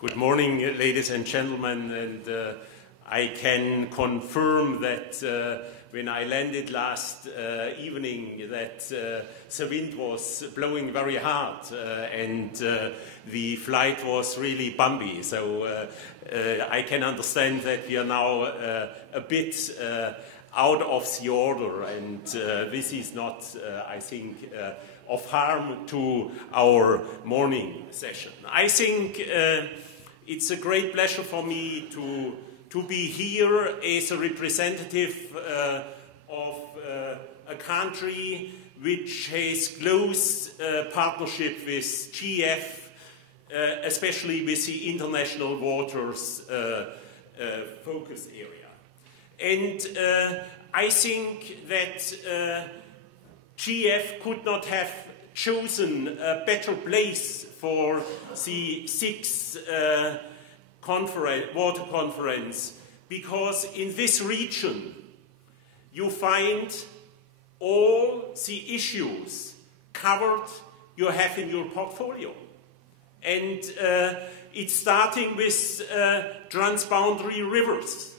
Good morning, ladies and gentlemen, and I can confirm that when I landed last evening that the wind was blowing very hard and the flight was really bumpy. So I can understand that we are now a bit out of the order, and this is not, I think, of harm to our morning session. I think it's a great pleasure for me to be here as a representative of a country which has close partnership with GF, especially with the international waters focus area. And I think that GF could not have chosen a better place for the sixth water conference, because in this region you find all the issues covered you have in your portfolio. And it's starting with transboundary rivers.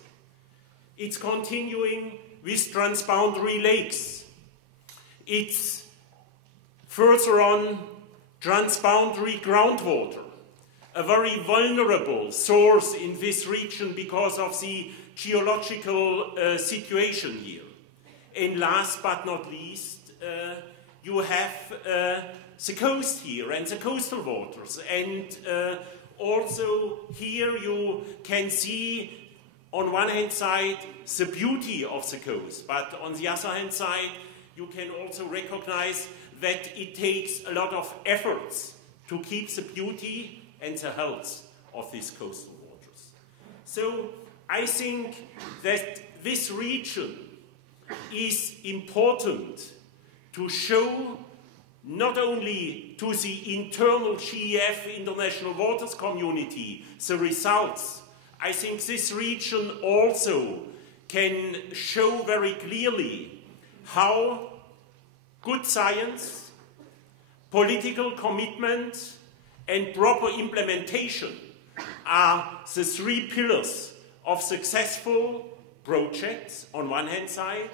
It's continuing with transboundary lakes. It's further on transboundary groundwater, a very vulnerable source in this region because of the geological situation here. And last but not least, you have the coast here and the coastal waters. And also here you can see on one hand side the beauty of the coast, but on the other hand side you can also recognize that it takes a lot of efforts to keep the beauty and the health of these coastal waters. So I think that this region is important to show not only to the internal GF international waters community the results. I think this region also can show very clearly how good science, political commitment, and proper implementation are the three pillars of successful projects on one hand side,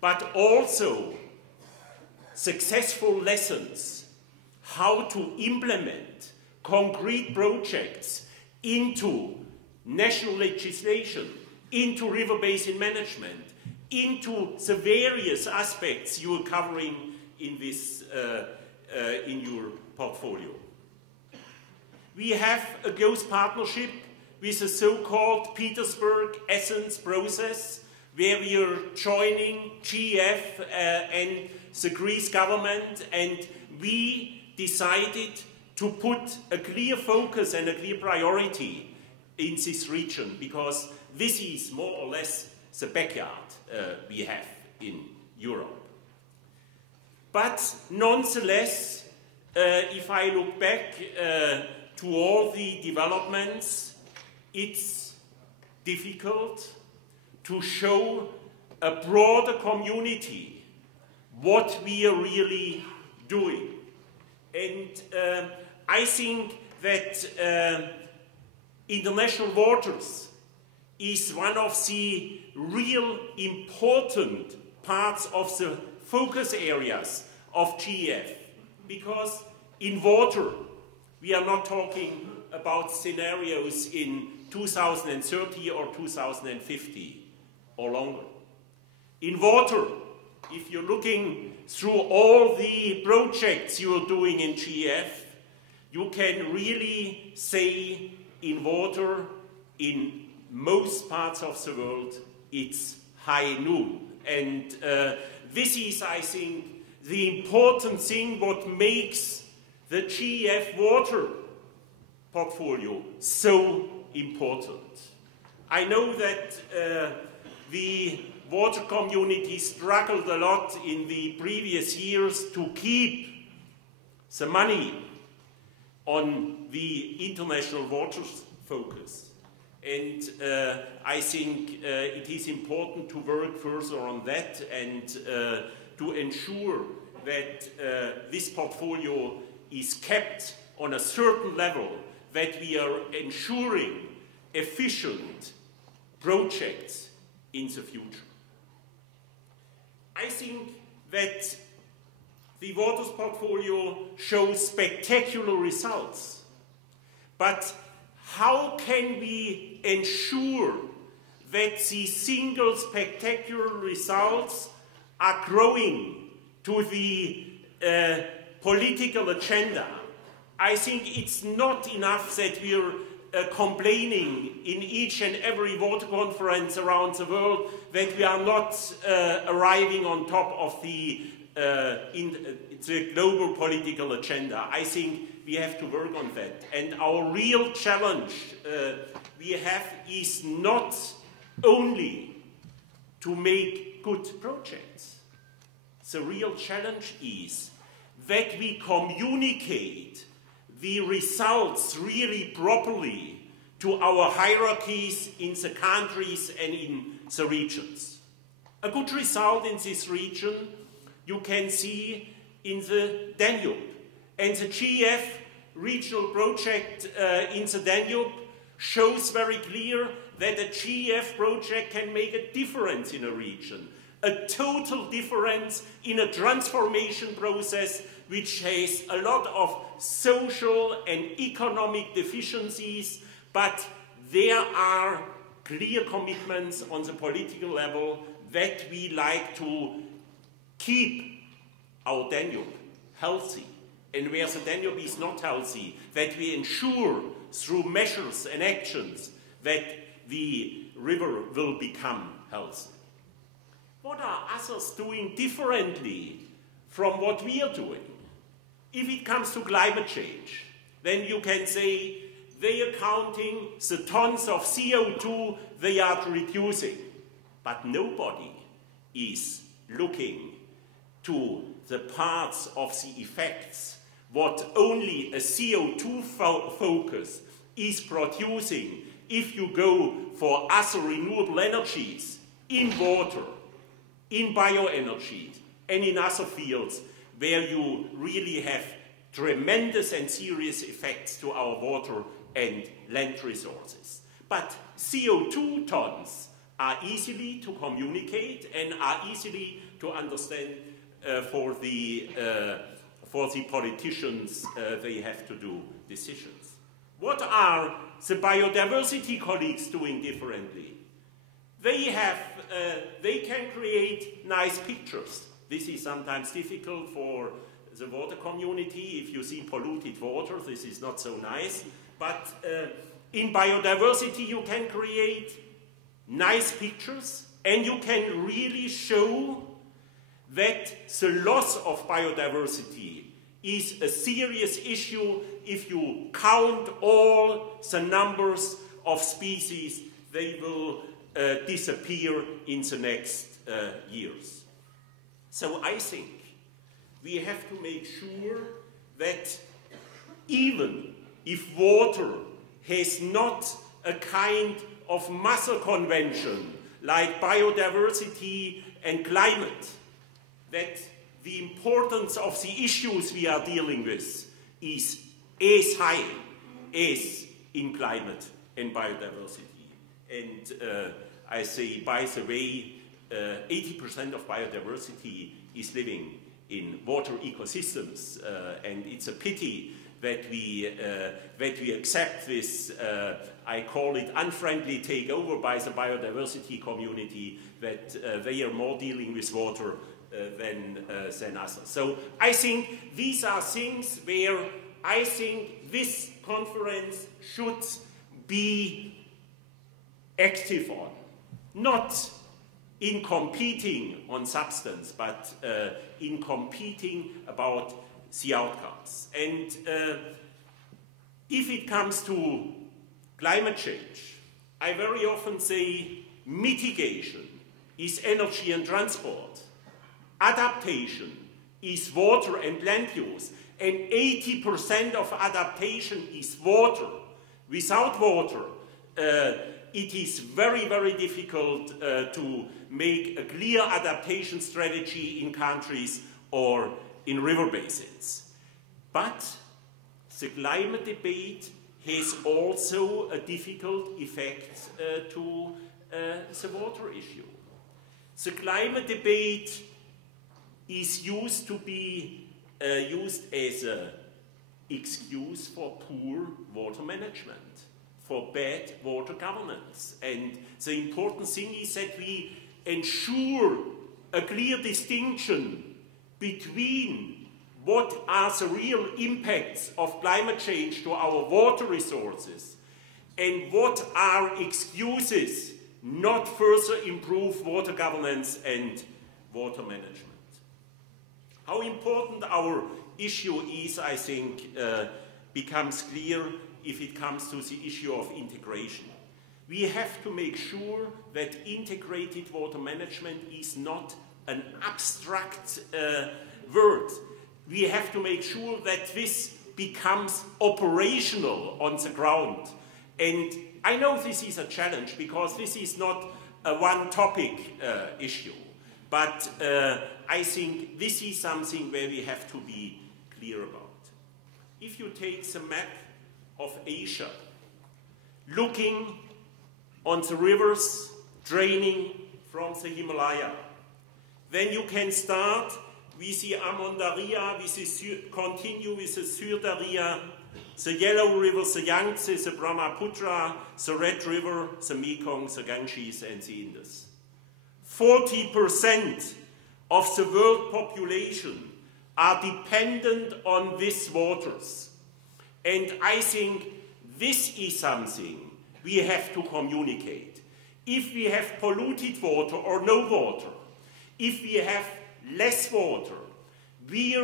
but also successful lessons how to implement concrete projects into national legislation, into river basin management, into the various aspects you are covering in this in your portfolio. We have a close partnership with the so-called Petersburg-Athens process, where we are joining GF and the Greece government, and we decided to put a clear focus and a clear priority in this region, because this is more or less the backyard we have in Europe. But nonetheless, if I look back to all the developments, it's difficult to show a broader community what we are really doing. And I think that international waters is one of the real important parts of the focus areas of GF, because in water we are not talking about scenarios in 2030 or 2050 or longer. In water, if you're looking through all the projects you are doing in GF, you can really say in water, in most parts of the world, it's high noon. And this is, I think, the important thing what makes the GF water portfolio so important. I know that the water community struggled a lot in the previous years to keep the money on the international waters focus. And I think it is important to work further on that and to ensure that this portfolio is kept on a certain level that we are ensuring efficient projects in the future. I think that the waters portfolio shows spectacular results, but how can we ensure that these single spectacular results are growing to the political agenda? I think it's not enough that we're complaining in each and every water conference around the world that we are not arriving on top of the global political agenda. I think we have to work on that. And our real challenge we have is not only to make good projects. The real challenge is that we communicate the results really properly to our hierarchies in the countries and in the regions. A good result in this region you can see in the Danube. And the GEF regional project in the Danube shows very clear that a GEF project can make a difference in a region, a total difference in a transformation process which has a lot of social and economic deficiencies, but there are clear commitments on the political level that we like to keep our Danube healthy, and where the Danube is not healthy, that we ensure through measures and actions that the river will become healthy. What are others doing differently from what we are doing? If it comes to climate change, then you can say they are counting the tons of CO2 they are reducing, but nobody is looking to the parts of the effects what only a CO2 focus is producing if you go for other renewable energies in water, in bioenergy, and in other fields where you really have tremendous and serious effects to our water and land resources. But CO2 tons are easily to communicate and are easily to understand for the politicians. They have to do decisions. What are the biodiversity colleagues doing differently? They can create nice pictures. This is sometimes difficult for the water community. If you see polluted water, this is not so nice. But in biodiversity, you can create nice pictures, and you can really show that the loss of biodiversity is a serious issue. If you count all the numbers of species, they will disappear in the next years. So I think we have to make sure that even if water has not a kind of muscle convention like biodiversity and climate, that the importance of the issues we are dealing with is as high as in climate and biodiversity. And I say, by the way, 80% of biodiversity is living in water ecosystems, and it's a pity that we accept this, I call it unfriendly takeover by the biodiversity community, that they are more dealing with water than others. So I think these are things where I think this conference should be active on, not in competing on substance, but in competing about the outcomes. And if it comes to climate change, I very often say mitigation is energy and transport, adaptation is water and land use, and 80% of adaptation is water. Without water, it is very, very difficult to make a clear adaptation strategy in countries or in river basins. But the climate debate has also a difficult effect to the water issue. The climate debate is used to be used as an excuse for poor water management, for bad water governance. And the important thing is that we ensure a clear distinction between what are the real impacts of climate change to our water resources and what are excuses not further improve water governance and water management. How important our issue is, I think, becomes clear if it comes to the issue of integration. We have to make sure that integrated water management is not an abstract word. We have to make sure that this becomes operational on the ground. And I know this is a challenge because this is not a one-topic issue. But I think this is something where we have to be clear about. If you take the map of Asia, looking on the rivers draining from the Himalaya, then you can start with the Amandarya, continue with the Surdarya, the Yellow River, the Yangtze, the Brahmaputra, the Red River, the Mekong, the Ganges, and the Indus. 40% of the world population are dependent on these waters. And I think this is something we have to communicate. If we have polluted water or no water, if we have less water, we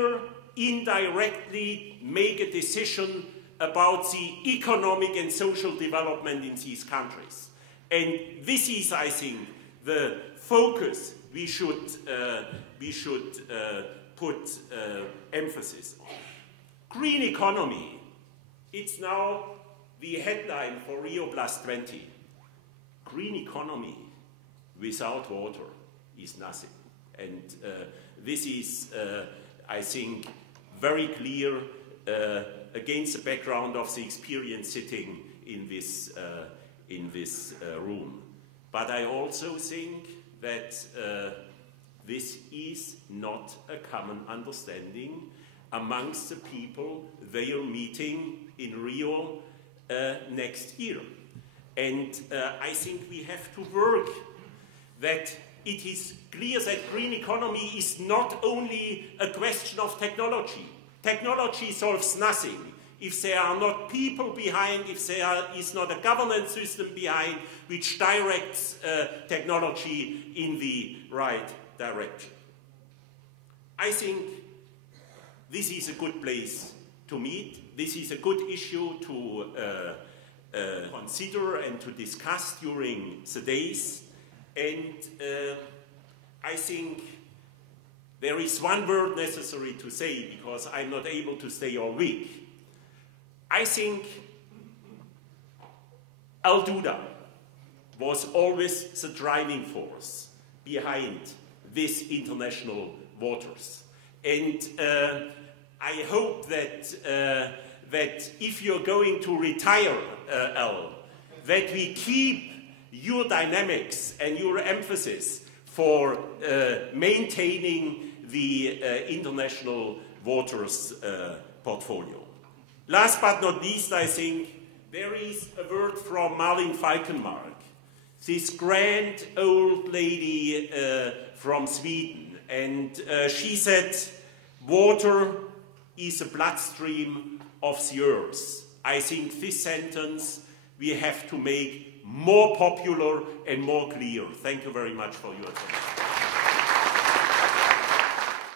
indirectly make a decision about the economic and social development in these countries. And this is, I think, the focus we should put emphasis on. Green economy, it's now the headline for Rio+20. Green economy without water is nothing. And this is, I think, very clear against the background of the experience sitting in this room. But I also think that this is not a common understanding amongst the people they are meeting in Rio next year. And I think we have to work that it is clear that green economy is not only a question of technology. Technology solves nothing if there are not people behind, if there is not a governance system behind which directs technology in the right direction. I think this is a good place to meet. This is a good issue to consider and to discuss during the days. And I think there is one word necessary to say because I'm not able to stay all week. I think Al-Duda was always the driving force behind these international waters. And I hope that, that if you're going to retire, Al, that we keep your dynamics and your emphasis for maintaining the international waters portfolio. Last but not least, I think there is a word from Malin Falkenmark, this grand old lady from Sweden. And she said, water is a bloodstream of the earth. I think this sentence we have to make more popular and more clear. Thank you very much for your attention.